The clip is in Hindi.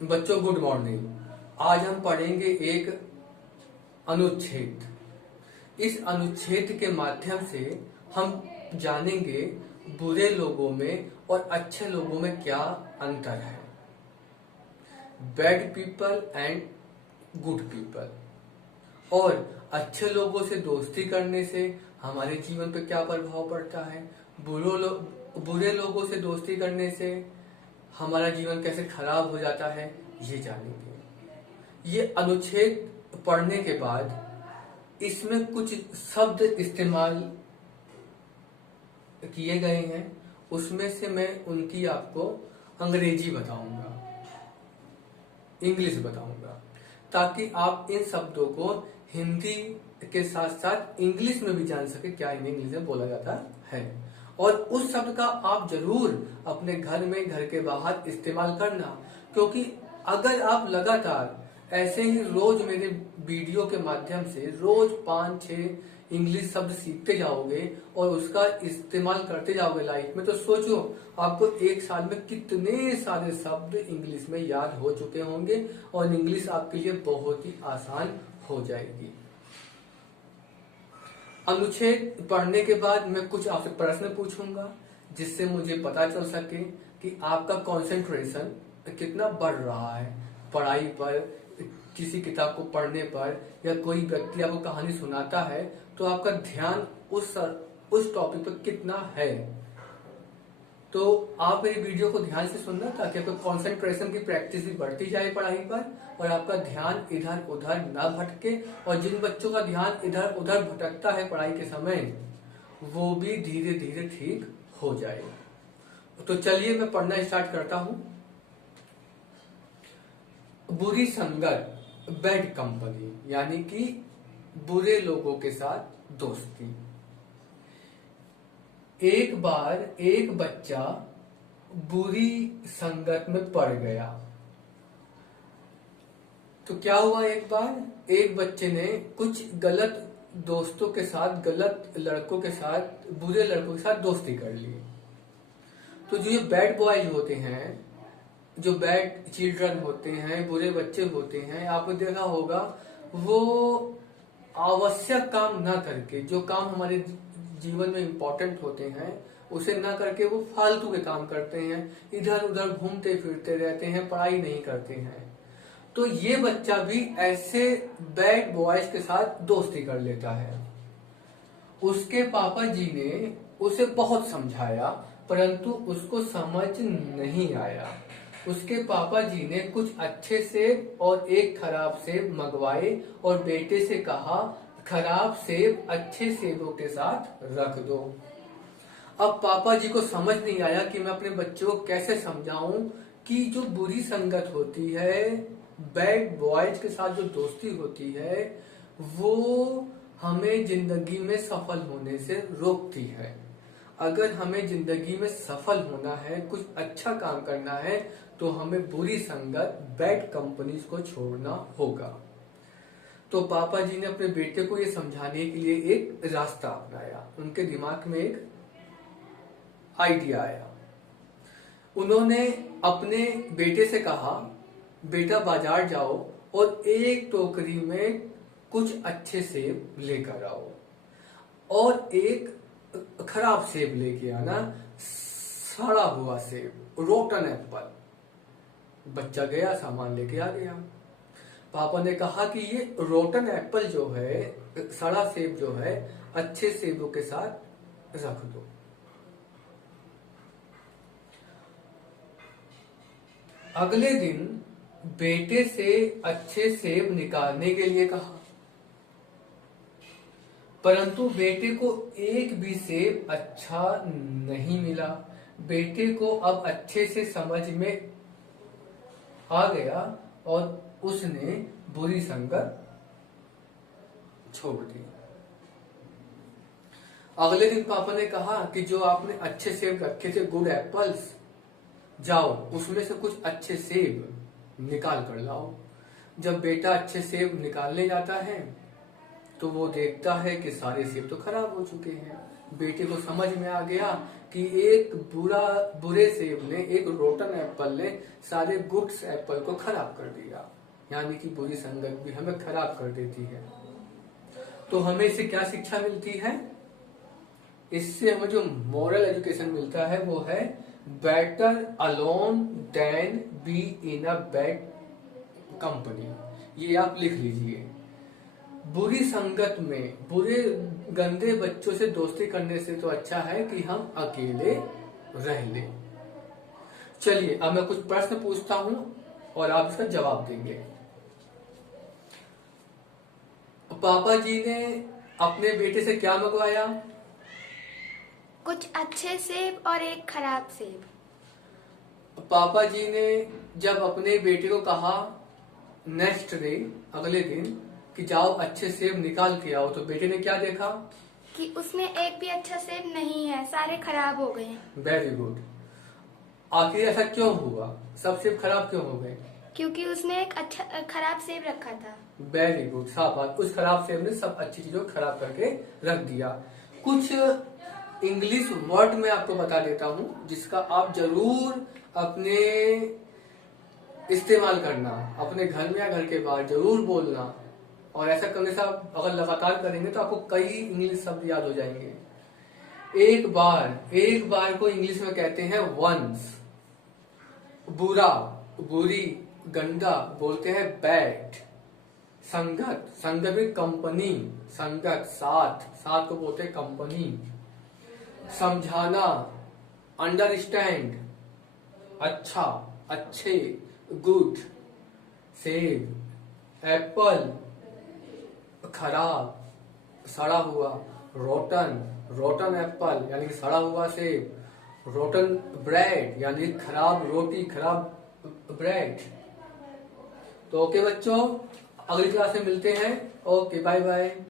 बच्चों गुड मॉर्निंग। आज हम पढ़ेंगे एक अनुच्छेद। इस अनुच्छेद के माध्यम से हम जानेंगे बुरे लोगों में और अच्छे लोगों में क्या अंतर है। Bad people and good people. और अच्छे लोगों से दोस्ती करने से हमारे जीवन पर क्या प्रभाव पड़ता है, बुरे लोगों से दोस्ती करने से हमारा जीवन कैसे खराब हो जाता है, ये जानेंगे। ये अनुच्छेद पढ़ने के बाद इसमें कुछ शब्द इस्तेमाल किए गए हैं, उसमें से मैं उनकी आपको अंग्रेजी बताऊंगा, इंग्लिश बताऊंगा, ताकि आप इन शब्दों को हिंदी के साथ साथ इंग्लिश में भी जान सके क्या इन्हें इंग्लिश में बोला जाता है। और उस शब्द का आप जरूर अपने घर में, घर के बाहर इस्तेमाल करना, क्योंकि अगर आप लगातार ऐसे ही रोज मेरे वीडियो के माध्यम से रोज 5-6 इंग्लिश शब्द सीखते जाओगे और उसका इस्तेमाल करते जाओगे लाइफ में, तो सोचो आपको एक साल में कितने सारे शब्द इंग्लिश में याद हो चुके होंगे और इंग्लिश आपके लिए बहुत ही आसान हो जाएगी। अनुच्छेद पढ़ने के बाद मैं कुछ आपसे प्रश्न पूछूंगा, जिससे मुझे पता चल सके कि आपका कंसंट्रेशन कितना बढ़ रहा है पढ़ाई पर, किसी किताब को पढ़ने पर, या कोई व्यक्ति आपको कहानी सुनाता है तो आपका ध्यान उस टॉपिक पर कितना है। तो आप ये वीडियो को ध्यान से सुनना, ताकि आपका कंसंट्रेशन की प्रैक्टिस भी बढ़ती जाए पढ़ाई पर और आपका ध्यान इधर उधर ना भटके। और जिन बच्चों का ध्यान इधर उधर भटकता है पढ़ाई के समय, वो भी धीरे धीरे ठीक हो जाए। तो चलिए मैं पढ़ना स्टार्ट करता हूं। बुरी संगत, बैड कंपनी, यानी कि बुरे लोगों के साथ दोस्ती। एक बार एक बच्चा बुरी संगत में पड़ गया। तो क्या हुआ, एक बार एक बच्चे ने कुछ गलत दोस्तों के साथ, गलत लड़कों के साथ, बुरे लड़कों के साथ दोस्ती कर ली। तो जो ये बैड बॉयज होते हैं, जो बैड चिल्ड्रन होते हैं, बुरे बच्चे होते हैं, आपने देखा होगा, वो आवश्यक काम ना करके, जो काम हमारे जीवन में इम्पोर्टेंट होते हैं उसे ना करके वो फालतू के काम करते हैं, इधर उधर घूमते फिरते रहते हैं, पढ़ाई नहीं करते हैं। तो ये बच्चा भी ऐसे बैड बॉयज के साथ दोस्ती कर लेता है। उसके पापा जी ने उसे बहुत समझाया, परंतु उसको समझ नहीं आया। उसके पापा जी ने कुछ अच्छे सेब और एक खराब सेब मंगवाए और बेटे से कहा, खराब सेब अच्छे सेबों के साथ रख दो। अब पापा जी को समझ नहीं आया कि मैं अपने बच्चों को कैसे समझाऊं कि जो बुरी संगत होती है, बैड बॉयज के साथ जो दोस्ती होती है, वो हमें जिंदगी में सफल होने से रोकती है। अगर हमें जिंदगी में सफल होना है, कुछ अच्छा काम करना है, तो हमें बुरी संगत, बैड कंपनीज को छोड़ना होगा। तो पापा जी ने अपने बेटे को ये समझाने के लिए एक रास्ता अपनाया। उनके दिमाग में एक आइडिया आया। उन्होंने अपने बेटे से कहा, बेटा बाजार जाओ और एक टोकरी में कुछ अच्छे सेब लेकर आओ और एक खराब सेब लेके आना, सड़ा हुआ सेब, रोटन एप्पल। बच्चा गया, सामान लेके आ गया। पापा ने कहा कि ये रोटन एप्पल जो है, सड़ा सेब जो है, अच्छे सेबों के साथ रख दो। अगले दिन बेटे से अच्छे सेब निकालने के लिए कहा, परंतु बेटे को एक भी सेब अच्छा नहीं मिला। बेटे को अब अच्छे से समझ में आ गया और उसने बुरी संगत छोड़ दी। अगले दिन पापा ने कहा कि जो आपने अच्छे सेब रखे थे, गुड एप्पल्स, जाओ उसमें से कुछ अच्छे सेब निकाल कर लाओ। जब बेटा अच्छे सेब निकालने जाता है तो वो देखता है कि सारे सेब तो खराब हो चुके हैं। बेटे को समझ में आ गया कि एक बुरे सेब ने, एक रोटन एप्पल ने सारे गुड्स एप्पल को खराब कर दिया। यानी कि बुरी संगत भी हमें खराब कर देती है। तो हमें इससे क्या शिक्षा मिलती है? इससे हमें जो मॉरल एजुकेशन मिलता है वो है better alone than be in a bad company. ये आप लिख लीजिए। बुरी संगत में, बुरे गंदे बच्चों से दोस्ती करने से तो अच्छा है कि हम अकेले रह लें। चलिए अब मैं कुछ प्रश्न पूछता हूं और आप इसका जवाब देंगे। पापा जी ने अपने बेटे से क्या मंगवाया? कुछ अच्छे सेब और एक खराब सेब। पापा जी ने जब अपने बेटे को कहा नेक्स्ट डे, अगले दिन, कि जाओ अच्छे सेब निकाल के आओ, तो बेटे ने क्या देखा? कि उसमें एक भी अच्छा सेब नहीं है, सारे खराब हो गए। Very good. आखिर ऐसा क्यों हुआ? सब सेब खराब क्यों हो गए? क्योंकि उसने एक अच्छा खराब सेब रखा था। वेरी गुड, शाबाश। उस खराब सेब ने सब अच्छी चीजों को खराब करके रख दिया। कुछ इंग्लिश वर्ड मैं आपको बता देता हूँ जिसका आप जरूर अपने इस्तेमाल करना, अपने घर में या घर के बाहर जरूर बोलना। और ऐसा करने से आप अगर लगातार करेंगे तो आपको कई इंग्लिश शब्द याद हो जाएंगे। एक बार को इंग्लिश में कहते हैं वंस। बुरा, बुरी, गंदा बोलते हैं बैड। संगत में कंपनी, संगत, साथ को बोलते हैं कंपनी। समझाना, अंडरस्टैंड, अच्छा, अच्छे, गुड। सेब, एप्पल, खराब, सड़ा हुआ। रोटन एप्पल यानी कि सड़ा हुआ सेब। रोटन ब्रेड यानी खराब रोटी, खराब ब्रेड। तो ओके बच्चों, अगली क्लास में मिलते हैं। Okay, bye bye.